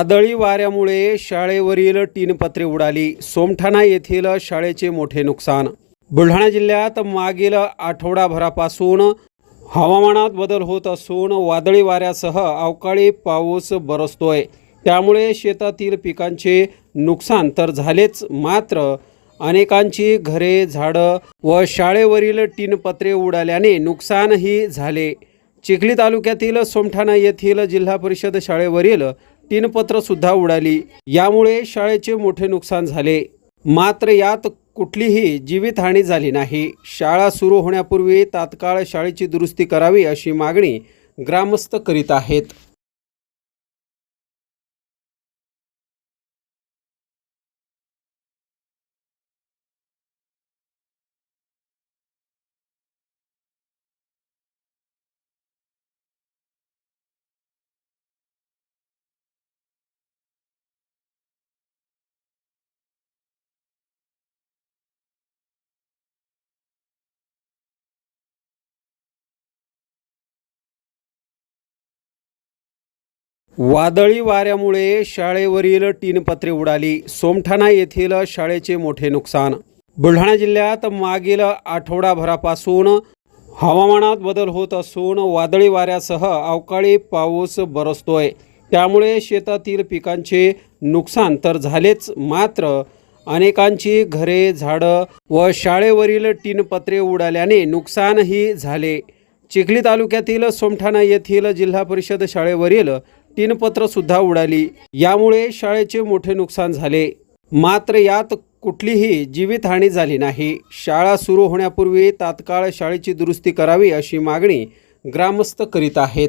वादळी वाऱ्यामुळे शाळेवरील टीनपत्रे उडाली. सोमठाणा येथील शाळेचे मोठे नुकसान. बुलढाणा जिल्ह्यात मागील आठवडाभरापासून हवामानात बदल होत असून वादळी वाऱ्यासह अवकाळी पाऊस बरसतोय. त्यामुळे शेतातील पिकांचे नुकसान तर झालेच मात्र अनेकांची घरे झाडं व शाळेवरील टीनपत्रे उडाल्याने नुकसानही झाले. चिखली तालुक्यातील सोमठाणा येथील जिल्हा परिषद शाळेवरील टीनपत्र सुद्धा उडाली. यामुळे शाळेचे मोठे नुकसान झाले. मात्र यात कुठलीही जीवितहानी झाली नाही. शाळा सुरू होण्यापूर्वी तात्काळ शाळेची दुरुस्ती करावी अशी मागणी ग्रामस्थ करीत आहेत. वादळी वाऱ्यामुळे शाळेवरील टीनपत्रे उडाली. सोमठाणा येथील शाळेचे मोठे नुकसान. बुलढाणा जिल्ह्यात मागील आठवडाभरापासून हवामानात बदल होत असून वादळी वाऱ्यासह अवकाळी पाऊस बरसतोय. त्यामुळे शेतातील पिकांचे नुकसान तर झालेच मात्र अनेकांची घरे झाडं व शाळेवरील टीनपत्रे उडाल्याने नुकसानही झाले. चिखली तालुक्यातील सोमठाणा येथील जिल्हा परिषद शाळेवरील टीनपत्र सुद्धा उडाली. यामुळे शाळेचे मोठे नुकसान झाले. मात्र यात कुठलीही जीवितहानी झाली नाही. शाळा सुरू होण्यापूर्वी तात्काळ शाळेची दुरुस्ती करावी अशी मागणी ग्रामस्थ करीत आहेत.